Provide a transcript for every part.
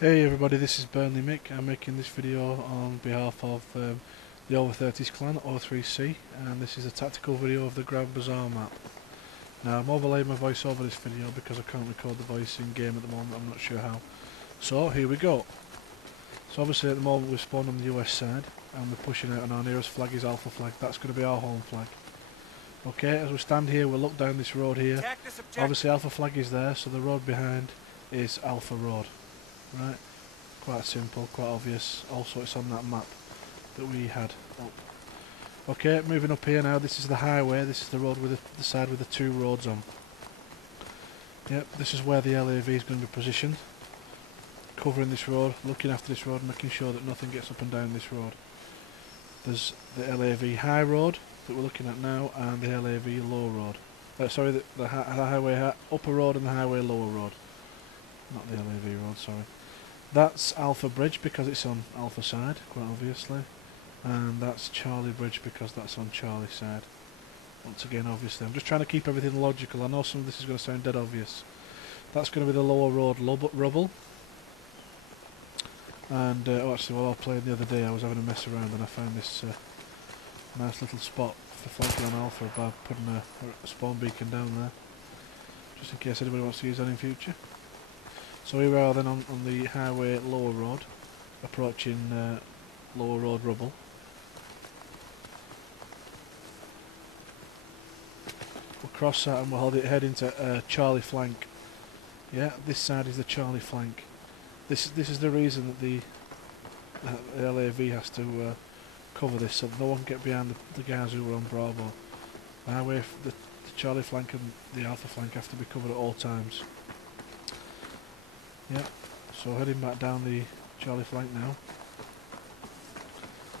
Hey everybody, this is Burnley Mick. I'm making this video on behalf of the Over30s clan, O3C, and this is a tactical video of the Grand Bazaar map. Now I'm overlaying my voice over this video because I can't record the voice in game at the moment, I'm not sure how. So here we go. So obviously at the moment we're spawned on the US side and we're pushing out, and our nearest flag is Alpha flag. That's going to be our home flag. Okay, as we stand here we'll look down this road here. Obviously Alpha flag is there, so the road behind is Alpha Road. Right, quite simple, quite obvious. Also it's on that map that we had up. Okay, moving up here now, this is the highway, this is the road with the side with the two roads on. Yep, this is where the LAV is going to be positioned. Covering this road, looking after this road, making sure that nothing gets up and down this road. There's the LAV high road that we're looking at now, and the LAV low road. Sorry, the highway upper road and the highway lower road. Not the LAV road, sorry. That's Alpha Bridge because it's on Alpha side, quite obviously. And that's Charlie Bridge because that's on Charlie side. Once again, obviously. I'm just trying to keep everything logical. I know some of this is going to sound dead obvious. That's going to be the lower road rubble. And, actually, while I was playing the other day, I was having a mess around and I found this nice little spot for flanking on Alpha by putting a spawn beacon down there. Just in case anybody wants to use that in future. So here we are then on the highway lower road, approaching lower road rubble. We'll cross that and we'll head into Charlie flank. Yeah, this side is the Charlie flank. This is the reason that the LAV has to cover this, so no one can get behind the guys who are on Bravo. The highway, the Charlie flank and the Alpha flank have to be covered at all times. Yeah, so heading back down the Charlie flank now.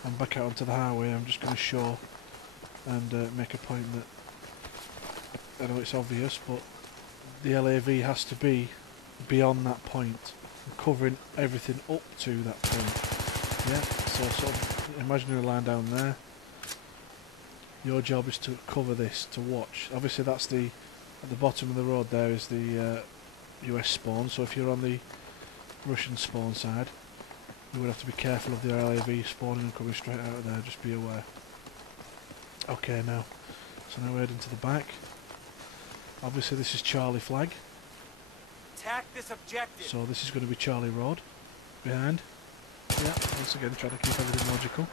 I'm back out onto the highway. I'm just going to show and make a point that I know it's obvious, but the LAV has to be beyond that point, and covering everything up to that point. Yeah, so sort of imaginary line down there. Your job is to cover this, to watch. Obviously that's at the bottom of the road there is the US spawn, so if you're on the Russian spawn side you would have to be careful of the LAV spawning and coming straight out of there, just be aware. Okay, now, so now we're heading to the back. Obviously this is Charlie flag. Attack this objective. So this is going to be Charlie Road behind. Yeah, once again trying to keep everything logical.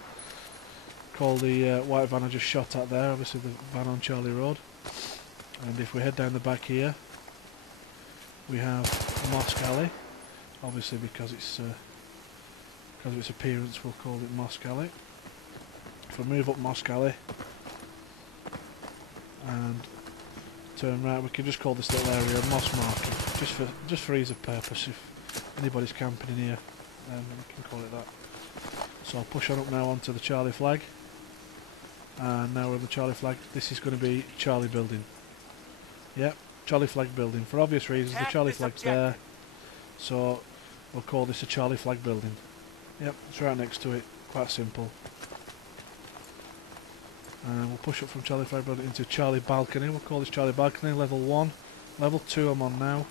Call the white van I just shot at there, obviously the van on Charlie Road. And if we head down the back here, we have Mosque Alley, obviously because of its appearance we'll call it Mosque Alley. If we move up Mosque Alley and turn right, we can just call this little area Mosque Market, just for ease of purpose. If anybody's camping in here, we can call it that. So I'll push on up now onto the Charlie flag, and now we're on the Charlie flag. This is going to be Charlie building. Yep. Charlie flag building. For obvious reasons, the Charlie flag's there, so we'll call this a Charlie flag building. Yep, it's right next to it, quite simple. And we'll push up from Charlie flag building into Charlie balcony. We'll call this Charlie balcony, level 1. Level 2 I'm on now,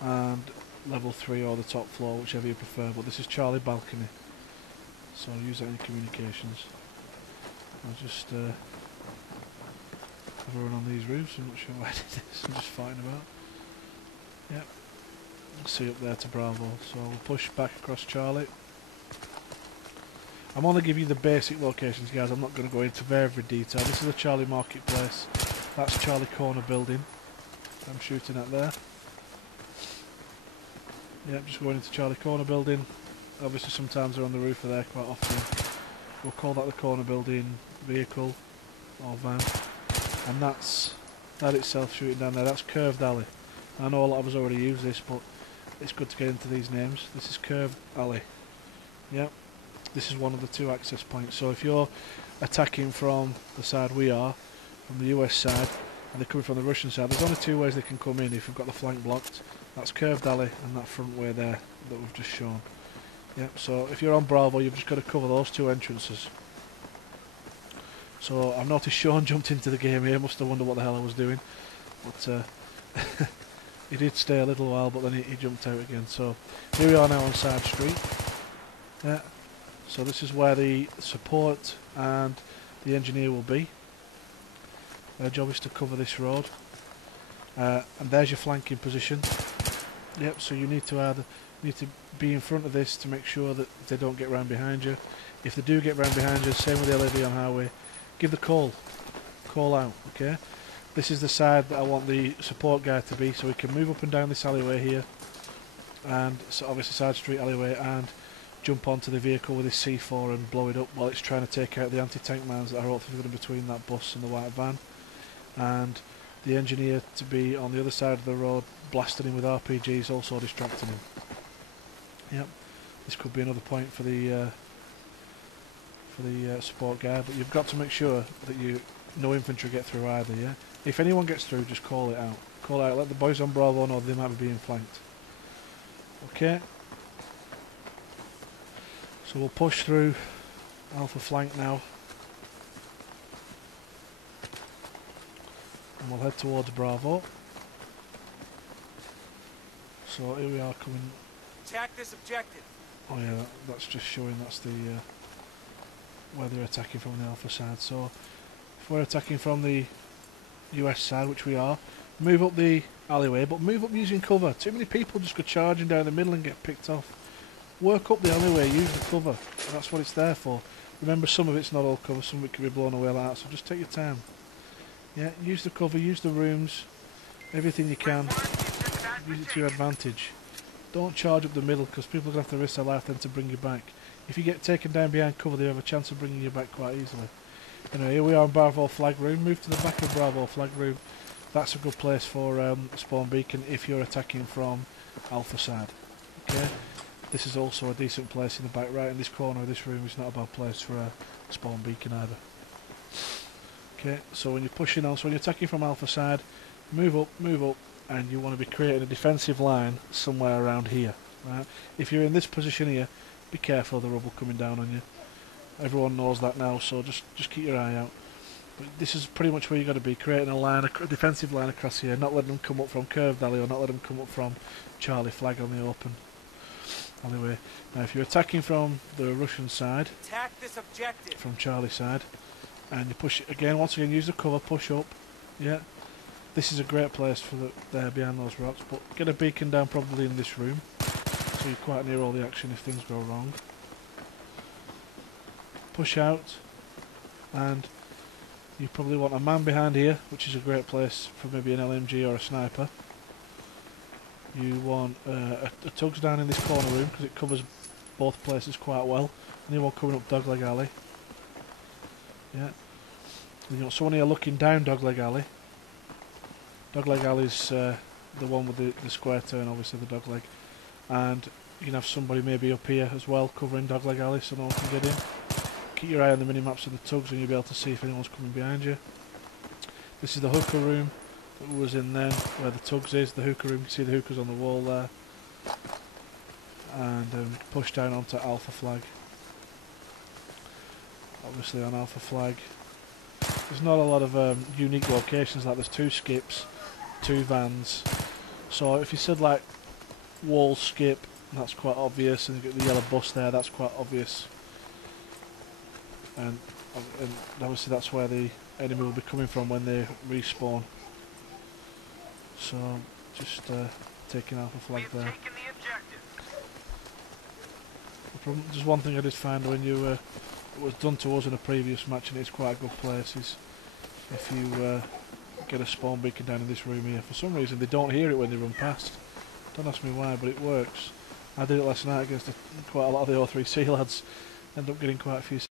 and level 3 or the top floor, whichever you prefer, but this is Charlie balcony. So I'll use that in communications. I'll just have a run on these roofs. I'm not sure why I did this, I'm just fighting about. Yep. See up there to Bravo, so we'll push back across Charlie. I'm only giving you the basic locations, guys. I'm not going to go into every detail. This is the Charlie marketplace. That's Charlie corner building I'm shooting at there. Yep, just going into Charlie corner building. Obviously sometimes they're on the roof of there quite often. We'll call that the corner building vehicle or van. And that itself shooting down there, that's Curved Alley. I know a lot of us already use this, but it's good to get into these names. This is Curved Alley. Yep. This is one of the two access points. So if you're attacking from the side we are, from the US side, and they're coming from the Russian side, there's only two ways they can come in if we've got the flank blocked. That's Curved Alley and that front way there that we've just shown. Yep, so if you're on Bravo, you've just got to cover those two entrances. So I've noticed Sean jumped into the game here, must have wondered what the hell I was doing. But He did stay a little while, but then he jumped out again. So here we are now on side street. Yeah. So this is where the support and the engineer will be. Their job is to cover this road. And there's your flanking position. Yep. So you need to be in front of this to make sure that they don't get round behind you. If they do get round behind you, same with the LED on highway, give the call out. Okay. This is the side that I want the support guy to be, so he can move up and down this alleyway here, and so obviously side street alleyway, and jump onto the vehicle with his C4 and blow it up while it's trying to take out the anti-tank mines that are hopefully going to be between that bus and the white van. And the engineer to be on the other side of the road, blasting him with RPGs, also distracting him. Yep, this could be another point for the support guy, but you've got to make sure that no infantry get through either. Yeah. If anyone gets through, just call it out. Call it out. Let the boys on Bravo know they might be being flanked. Okay. So we'll push through Alpha flank now. And we'll head towards Bravo. So here we are coming. Attack this objective. Oh yeah, that's just showing that's the where they're attacking from the Alpha side. So if we're attacking from the US side, which we are, move up the alleyway, but move up using cover. Too many people just go charging down the middle and get picked off. Work up the alleyway, use the cover. That's what it's there for. Remember, some of it's not all cover, some of it can be blown away like that, so just take your time. Yeah, use the cover, use the rooms, everything you can. Use it to your advantage. Don't charge up the middle, because people are going to have to risk their life then to bring you back. If you get taken down behind cover, they have a chance of bringing you back quite easily. Anyway, here we are in Bravo flag room. Move to the back of Bravo flag room. That's a good place for spawn beacon if you're attacking from Alpha side. Okay. This is also a decent place in the back, right in this corner of this room. Is not a bad place for a spawn beacon either. Okay. So when you're pushing on, so when you're attacking from Alpha side, move up, and you want to be creating a defensive line somewhere around here. Right. If you're in this position here, be careful of the rubble coming down on you. Everyone knows that now, so just keep your eye out. But this is pretty much where you've got to be, creating a line, a defensive line across here, not letting them come up from curved alley, or not letting them come up from Charlie flag on the open alleyway. Now if you're attacking from the Russian side, attack this objective. From Charlie side, and you push it again, once again use the cover, push up. Yeah, this is a great place for there behind those rocks, but get a beacon down probably in this room, so you're quite near all the action if things go wrong. Push out, and you probably want a man behind here, which is a great place for maybe an LMG or a sniper. You want a tugs down in this corner room because it covers both places quite well. Anyone coming up Dogleg Alley. Yeah. And you want someone here looking down Dogleg Alley. Dogleg Alley's the one with the square turn, obviously the dogleg. And you can have somebody maybe up here as well covering Dogleg Alley so no one can get in. Keep your eye on the mini-maps of the tugs and you'll be able to see if anyone's coming behind you. This is the hooker room that was in then, where the tugs is. The hooker room, you can see the hookers on the wall there. And push down onto Alpha flag. Obviously on Alpha flag, there's not a lot of unique locations, like there's 2 skips, 2 vans. So if you said like wall skip, that's quite obvious, and you get the yellow bus there, that's quite obvious. And obviously that's where the enemy will be coming from when they respawn. So just taking Alpha flag there. Just one thing I did find when it was done to us in a previous match, and it's quite a good place, is if you get a spawn beacon down in this room here, for some reason they don't hear it when they run past. Don't ask me why, but it works. I did it last night against quite a lot of the O3C lads. Ended up getting quite a few